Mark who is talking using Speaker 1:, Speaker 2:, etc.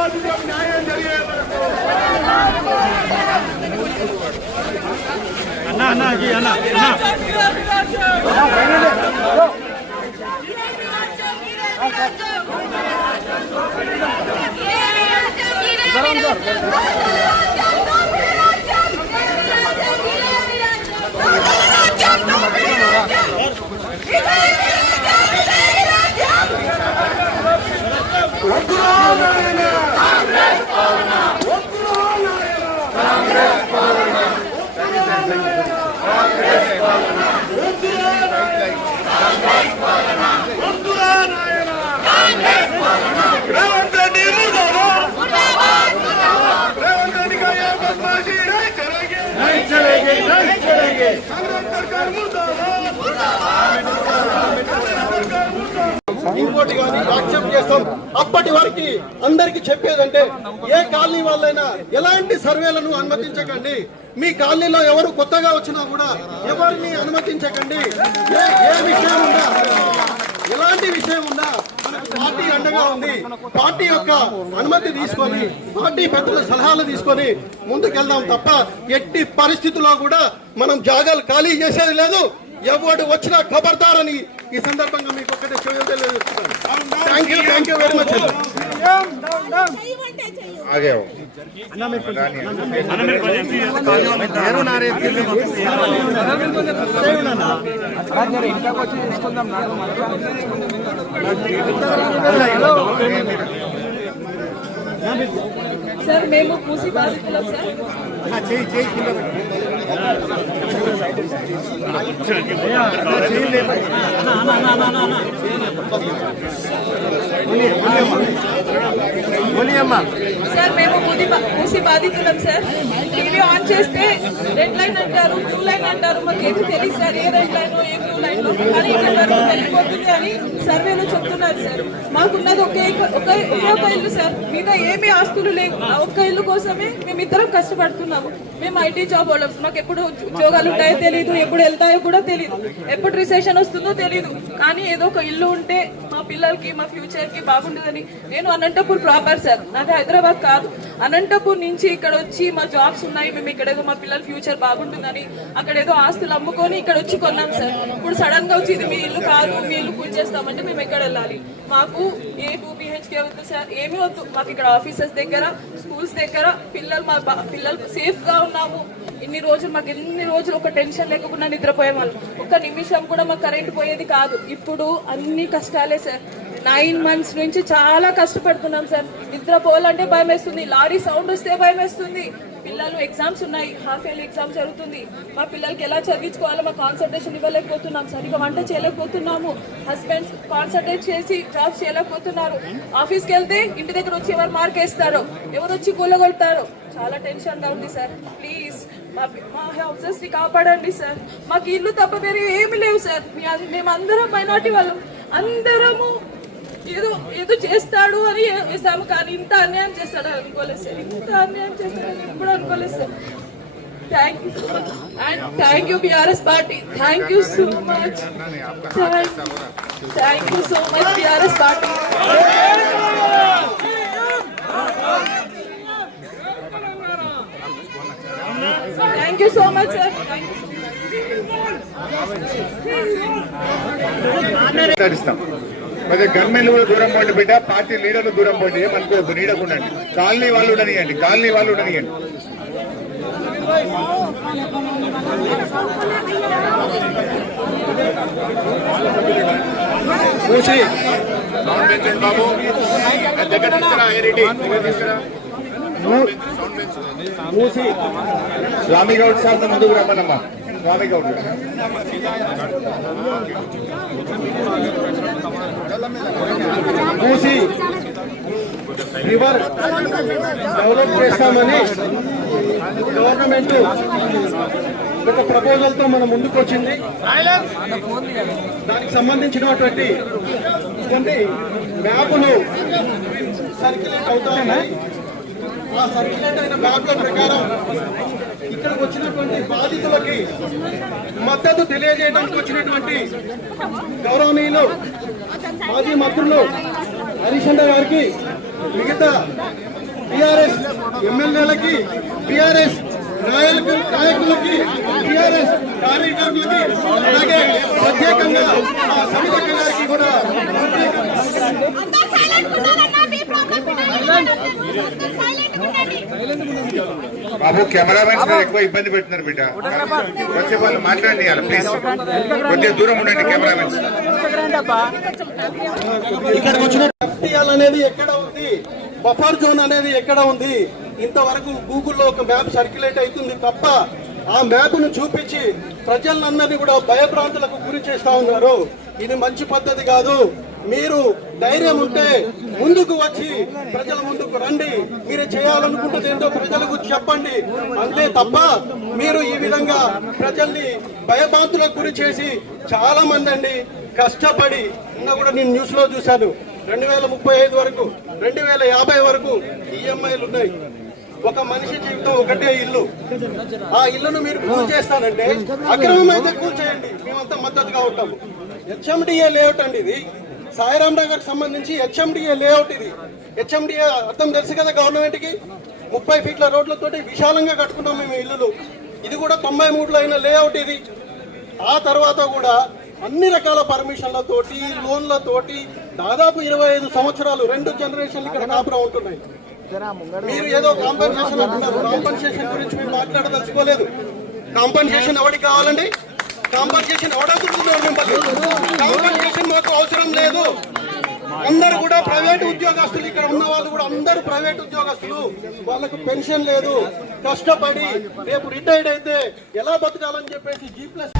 Speaker 1: బాధితులకు న్యాయం జరిగే వరకు
Speaker 2: అన్న అన్న జీ అన్న అన్న
Speaker 1: चलेगी नहीं चलेगी नहीं चलेगी कांग्रेस सरकार मुर्दाबाद
Speaker 3: ఇంకోటి కానీ యాక్సెప్ట్ చేస్తాం. అప్పటి వరకు అందరికి చెప్పేదంటే ఏ కాలనీ వాళ్ళైనా ఎలాంటి సర్వేలను అనుమతించకండి. మీ కాలనీలో ఎవరు కొత్తగా వచ్చినా కూడా ఎవరిని అనుమతించకండి. ఏ విషయం ఉందా ఎలాంటి విషయం ఉందా పార్టీ అండగా ఉంది పార్టీ యొక్క అనుమతి తీసుకొని పార్టీ పెద్దల సలహాలు తీసుకొని ముందుకెళ్దాం తప్ప ఎట్టి పరిస్థితుల్లో కూడా మనం జాగాలు ఖాళీ చేసేది లేదు. ఎవడు వచ్చినా ఖబర్దారని ఈ సందర్భంగా మీకు ఒకటే థ్యాంక్ యూ
Speaker 4: సార్
Speaker 2: మేము పూసి బాధితులం
Speaker 5: సార్. చేయి చేయి కింద సార్ మేము మూసి బాధితులం సార్. టీవీ ఆన్ చేస్తే రెడ్ లైన్ అంటారు బ్లూ లైన్ అంటారు. మాకు ఏమి తెలియదు సార్ ఏ రెడ్ లైన్ ఏ బ్లూ కానీ ఇక్కడ వరకు వెళ్ళిపోతుంది అని సర్వేలో చెప్తున్నారు సార్ మాకున్నది ఒకే ఒక ఒకే ఒక ఇల్లు సార్ మీద ఏమీ ఆస్తులు లేవు ఒక్క ఇల్లు కోసమే మేమిద్దరం కష్టపడుతున్నాము మేము ఐటీ జాబ్ వాళ్ళం మాకు ఎప్పుడు ఉద్యోగాలు ఉంటాయో తెలియదు ఎప్పుడు వెళ్తాయో కూడా తెలియదు ఎప్పుడు రిసెషన్ వస్తుందో తెలియదు కానీ ఏదో ఒక ఇల్లు ఉంటే మా పిల్లలకి మా ఫ్యూచర్కి బాగుండదని నేను అనంతపూర్ ప్రాపర్ సార్ నాది హైదరాబాద్ కాదు. అనంతపూర్ నుంచి ఇక్కడ వచ్చి మా జాబ్స్ ఉన్నాయి మేము ఇక్కడ ఏదో మా పిల్లల ఫ్యూచర్ బాగుంటుందని అక్కడ ఏదో ఆస్తులు అమ్ముకొని ఇక్కడ వచ్చి కొన్నాం సార్ ఇప్పుడు సడన్గా వచ్చి ఇది మీ ఇల్లు కాదు మీ ఇల్లు పూజ చేస్తామంటే మేము ఎక్కడ వెళ్ళాలి? మాకు ఏ టూ బిహెచ్కే వద్దు సార్ ఏమీ వద్దు. మాకు ఇక్కడ ఆఫీసెస్ దగ్గర స్కూల్స్ దగ్గర పిల్లలు మా బా- పిల్లలు సేఫ్గా ఉన్నాము. ఇన్ని రోజులు మాకు ఎన్ని రోజులు ఒక టెన్షన్ లేకుండా నిద్రపోయే వాళ్ళం. ఒక్క నిమిషం కూడా మాకు కరెంట్ పోయేది కాదు. ఇప్పుడు అన్ని కష్టాలే సార్. నైన్ మంత్స్ నుంచి చాలా కష్టపడుతున్నాం సార్. నిద్రపోవాలంటే భయం వేస్తుంది లారీ సౌండ్ వస్తే భయం వేస్తుంది పిల్లలు ఎగ్జామ్స్ ఉన్నాయి. హాఫ్ ఇయర్లీ ఎగ్జామ్ జరుగుతుంది. మా పిల్లలకి ఎలా చదివించుకోవాలో మా కాన్సన్ట్రేషన్ ఇవ్వలేకపోతున్నాం సరిగా వంట చేయలేకపోతున్నాము. హస్బెండ్స్ కాన్సన్ట్రేట్ చేసి జాబ్ చేయలేకపోతున్నారు. ఆఫీస్కి వెళ్తే ఇంటి దగ్గర వచ్చి ఎవరు మార్క్ వేస్తారో. ఎవరు వచ్చి కూలగొడతారో? చాలా టెన్షన్గా ఉంది సార్. ప్లీజ్ మా మా హౌసెస్ని కాపాడండి సార్. మాకు ఇల్లు తప్ప వేరే ఏమి లేవు సార్. మీ అన్- మేము అందరం మైనార్టీ వాళ్ళం. అందరము ఏదో ఏదో చేస్తాడు అని వేసాము కానీ ఇంత అన్యాయం చేస్తాడు అనుకోలేదు సార్. ఇంత అన్యాయం చేస్తాడని ఎప్పుడు అనుకోలేదు sir. Thank you so much and thank you BRS party thank you so much thank you so much BRS party thank you so much
Speaker 4: sir మరి గవర్నమెంట్ కూడా దూరం పోండి బిడ్డ పార్టీ లీడర్లు దూరం పోండి ఏమనుకోవద్దు నీడకుండండి కాలనీ వాళ్ళు ఉండనియండి కాలనీ వాళ్ళు ఉండనియండి.
Speaker 3: మూసి మూసి.
Speaker 4: స్వామి గౌడ్ సార్ ముందుకు రమ్మనమ్మా స్వామి గౌడ్.
Speaker 3: మూసి. రివర్ డెవలప్ చేస్తామని గవర్నమెంట్ ఒక ప్రపోజల్తో మన ముందుకు వచ్చింది. దానికి సంబంధించినటువంటి కొన్ని మ్యాపులు సర్క్యులేట్ అవుతా ఉన్నాయి ఆ సర్క్యులేట్ అయిన మ్యాప్ల ప్రకారం ఇక్కడికి వచ్చినటువంటి బాధితులకి మద్దతు తెలియజేయడానికి వచ్చినటువంటి గౌరవనీయులు మాజీ మంత్రులు అన్న గారికి మిగతా టిఆర్ఎస్ ఎమ్మెల్యేలకి టిఆర్ఎస్ నాయకు నాయకులకి టిఆర్ఎస్ కార్యకర్తలకి అలాగే ప్రత్యేకంగా సవితక్క గారికి కూడా
Speaker 6: అందరూ
Speaker 4: బాబు కెమెరామెన్స్ ఎక్కువ ఇబ్బంది పెడుతున్నారు బిడ్డ. వచ్చే వాళ్ళు మాట్లాడి ప్లీజ్ కొద్దిగా దూరం ఉండండి కెమెరామెన్స్
Speaker 3: ఇక్కడికి వచ్చిన అనేది ఎక్కడ ఉంది? బఫర్ జోన్ అనేది ఎక్కడ ఉంది? ఇంతవరకు గూగుల్లో ఒక మ్యాప్ సర్క్యులేట్ అవుతుంది తప్ప ఆ మ్యాప్ను చూపించి ప్రజలందరినీ కూడా భయభ్రాంతులకు గురి చేస్తా ఉన్నారు. ఇది మంచి పద్ధతి కాదు. మీరు ధైర్యం ఉంటే ముందుకు వచ్చి ప్రజల ముందుకు రండి. మీరు చేయాలనుకుంటుంది ఏంటో ప్రజలకు చెప్పండి. అంతే తప్ప మీరు ఈ విధంగా ప్రజల్ని భయభ్రాంతులకు గురి చేసి చాలా మంది అండి కష్టపడి ఇంకా కూడా నేను న్యూస్లో చూశాను రెండు వేల ముప్పై ఐదు వరకు రెండు వేల యాభై వరకు ఈఎంఐలు ఉన్నాయి. ఒక మనిషి జీవితం ఒకటే ఇల్లు. ఆ ఇల్లును మీరు కూల్ చేస్తానంటే అక్రమం అయితే కూల్ చేయండి. మేమంతా మద్దతుగా ఉంటాము. హెచ్ఎండిఏ లేఅవుట్ అండి ఇది. సాయిరాం నగర్కి సంబంధించి హెచ్ఎండిఏ లేఅవుట్ ఇది. హెచ్ఎండిఏ అర్థం తెలుసు కదా గవర్నమెంట్కి? ముప్పై ఫీట్ల రోడ్లతోటి విశాలంగా కట్టుకున్నాం మేము ఇల్లులు. ఇది కూడా తొంభై మూడులో అయిన లేఅవుట్ ఇది. ఆ తర్వాత కూడా అన్ని రకాల పర్మిషన్లతోటి లోన్లతోటి దాదాపు ఇరవై ఐదు సంవత్సరాలు రెండు జనరేషన్లు ఇక్కడ కాపురం ఉంటున్నాయి. మీరు ఏదో కాంపెన్సేషన్ అంటున్నారు. కాంపన్సేషన్ గురించి మీరు మాట్లాడదలుచుకోలేదు. కాంపెన్సేషన్ ఎవరికి కావాలండి? కాంపన్సేషన్ ఎవడవుతున్నారు మిమ్మల్ని? కాంపన్సేషన్ మాకు అవసరం లేదు. అందరూ కూడా ప్రైవేట్ ఉద్యోగస్తులు ఇక్కడ ఉన్న వాళ్ళు కూడా అందరూ ప్రైవేట్ ఉద్యోగస్తులు. వాళ్ళకు పెన్షన్ లేదు. కష్టపడి రేపు రిటైర్డ్ అయితే ఎలా బతకాలని చెప్పేసి జీ ప్లస్